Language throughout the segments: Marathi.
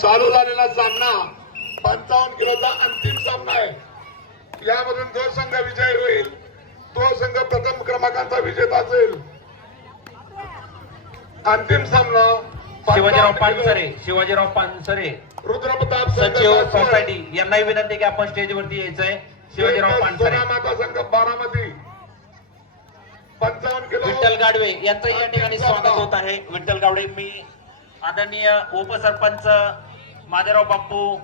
चालू झालेला सामना 55 किलोचा अंतिम सामना आहे. यामधून जो संघ विजयी होईल तो संघ प्रथम क्रमांकाचा विजेता असेल. अंतिम सामना शिवाजीराव पानसरे रुद्रप्रताप सचिव सोसायटी यांनाही विनंती की आपण स्टेजवरती यायचंय. शिवाजीराव पानसरे माता संघ बारामती 55 किलो. विठ्ठल गाडवे यांचं या ठिकाणी स्वागत होत आहे. विठ्ठल गाडवे, मी आदरणीय उपसरपंच माधवराव बाप्पू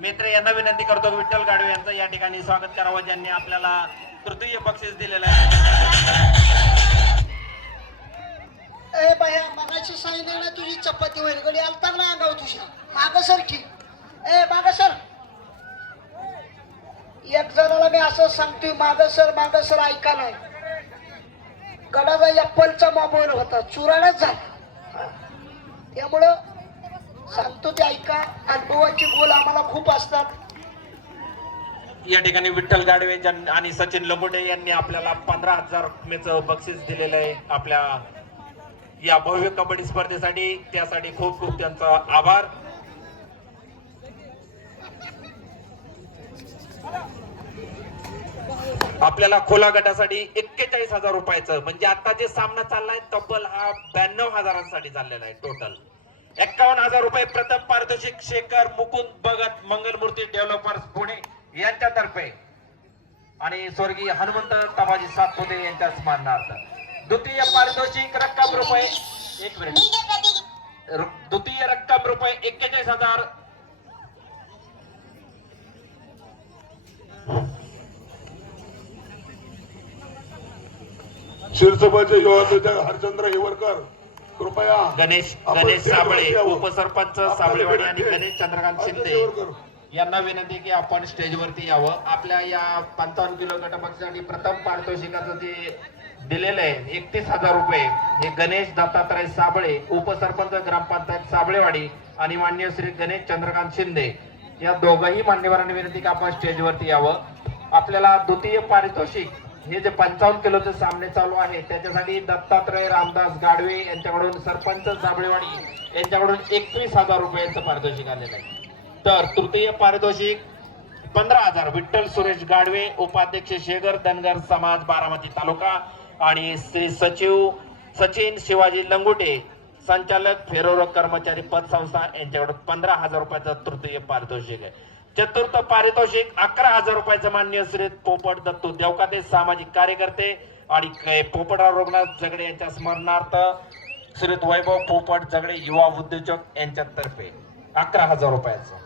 मेत्रे यांना विनंती करतो की विठ्ठल गाडवे यांचं या ठिकाणी स्वागत करावं, ज्यांनी आपल्याला तृतीय बक्षीस दिलेलं आहे. ए बाया, मगाशी सांगितलं ना तुझी चपाती वैरगडी आलता ना अंगावर तुझ्या. माग सर की, ए माग सर. एक जणाला मी असं सांगतोय माग सर ऐका नाही. गडाचा एप्पलचा मोबाईल होता, चुराडच झाला. त्यामुळं सांगतो ते ऐका. अनुभवाची गोल आम्हाला खूप असतात. या ठिकाणी विठ्ठल गाडवे आणि सचिन लंगोटे यांनी आपल्याला 15,000 रुपयाचं बक्षीस दिलेलं आहे आपल्या या भव्य कबड्डी स्पर्धेसाठी. त्यासाठी खूप खूप त्यांचा आभार. आपल्याला खोला गटासाठी 41,000 रुपयाचं, म्हणजे आता जे सामना चाललाय तब्बल हा 92,000साठी चाललेला आहे टोटल. 51,000 रुपये प्रथम पारितोषिक शेखर मुकुंद भगत मंगलमूर्ती डेव्हलपर्स पुणे यांच्यातर्फे आणि स्वर्गीय हनुमंत तबाजी सातपुते यांच्या स्मरणार्थ. द्वितीय पारितोषिक रक्कम रुपये द्वितीय रक्कम रुपये 41,000. शिरसोबाचे युवा हरचंद्र हिवरकर कृपया. गणेश साबळे उपसरपंच साबळेवाडी आणि गणेश चंद्रकांत शिंदे यांना विनंती की आपण स्टेजवरती यावं. आपल्या या 55 किलो गटपक्षासाठी प्रथम पारितोषिकाचं जे दिलेलं आहे 31,000 रुपये हे गणेश दत्तात्रय साबळे उपसरपंच ग्रामपंचायत साबळेवाडी आणि मान्य श्री गणेश चंद्रकांत शिंदे या दोघंही मान्यवरांनी विनंती की आपण स्टेजवरती यावं. आपल्याला द्वितीय पारितोषिक हे जे 55 किलोचे सामने चालू आहे त्याच्यासाठी दत्तात्रय रामदास गाडवे यांच्याकडून सरपंच साबळेवाडी यांच्याकडून 21,000 रुपयांचं पारितोषिक आलेलं आहे. तर तृतीय पारितोषिक 15,000 विठ्ठल सुरेश गाडवे उपाध्यक्ष शेगर धनगर समाज बारामती तालुका आणि श्री सचिन शिवाजी लंगोटे संचालक फेरोरो कर्मचारी पतसंस्था यांच्याकडून 15,000 रुपयाचं तृतीय पारितोषिक आहे. चतुर्थ पारितोषिक 11,000 रुपयाचं मान्य श्री पोपट दत्तू देवकाते सामाजिक कार्यकर्ते आणि पोपटराव रघुनाथ जगडे यांच्या स्मरणार्थ श्री वैभव पोपट जगडे युवा उद्योजक यांच्यातर्फे 11,000 रुपयाचं.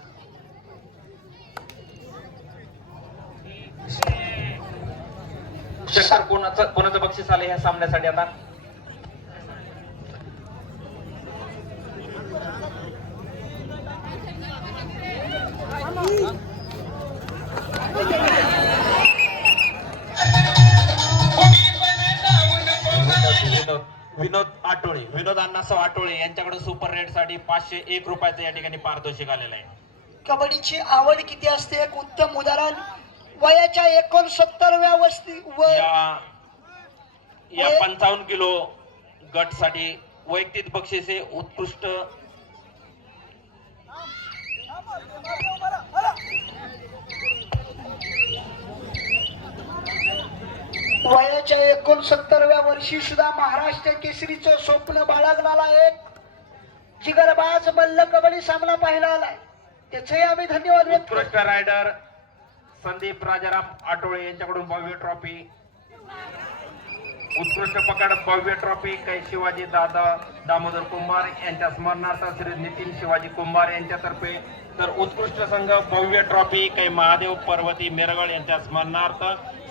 शंकर कोणाचं बक्षीस आलं ह्या सामन्यासाठी आता? विनोद अण्णासाहेब आटोळे यांच्याकडे सुपर रेड साठी 501 रुपयाचं या ठिकाणी पारितोषिक आलेलं आहे. कबड्डीची आवड किती असते, एक उत्तम उदाहरण. वयाच्या 69व्या या 55 किलो गट साठी वैयक्तिक बक्षीस हे उत्कृष्ट वयाच्या 69व्या वर्षी सुद्धा महाराष्ट्र केसरीचं स्वप्न बाळगणारा एक जिगरबाज मल्ल कबड्डी सामना पाहिला आलाय. त्याचे आम्ही धन्यवाद व्यक्त उत्कृष्ट रायडर संदीप राजाराम आटोळे यांच्याकडून भव्य ट्रॉफी. उत्कृष्ट पकड भव्य ट्रॉफी कै शिवाजी दादा दामोदर कुंभार यांच्या स्मरणार्थ श्री नितीन शिवाजी कुंभार यांच्यातर्फे. तर उत्कृष्ट संघ भव्य ट्रॉफी कै महादेव पर्वती मेरगळ यांच्या स्मरणार्थ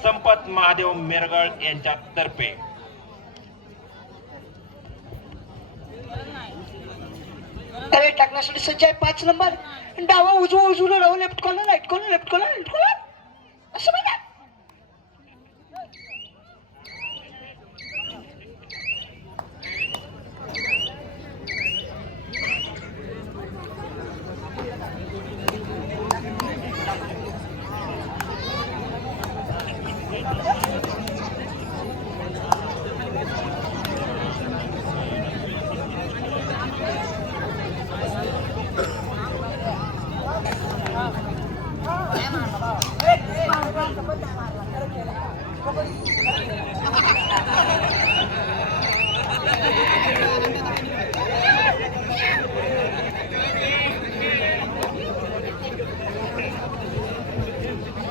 संपत महादेव मेरगळ यांच्यातर्फे. अरे टाकण्यासाठी सज्ज आहे. 5 नंबर डावा उजवा डावा left corner right corner left corner असं बघा.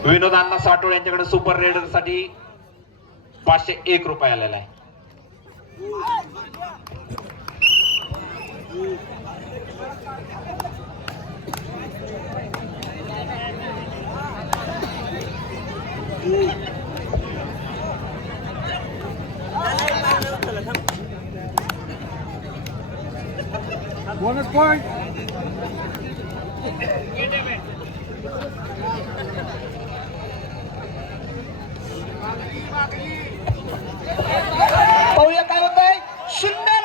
विनोद अण्णा साठोळ यांच्याकडे सुपर रेडर साठी 501 रुपये आलेला आहे. Bonus point. पाहूया काय होत आहे. 0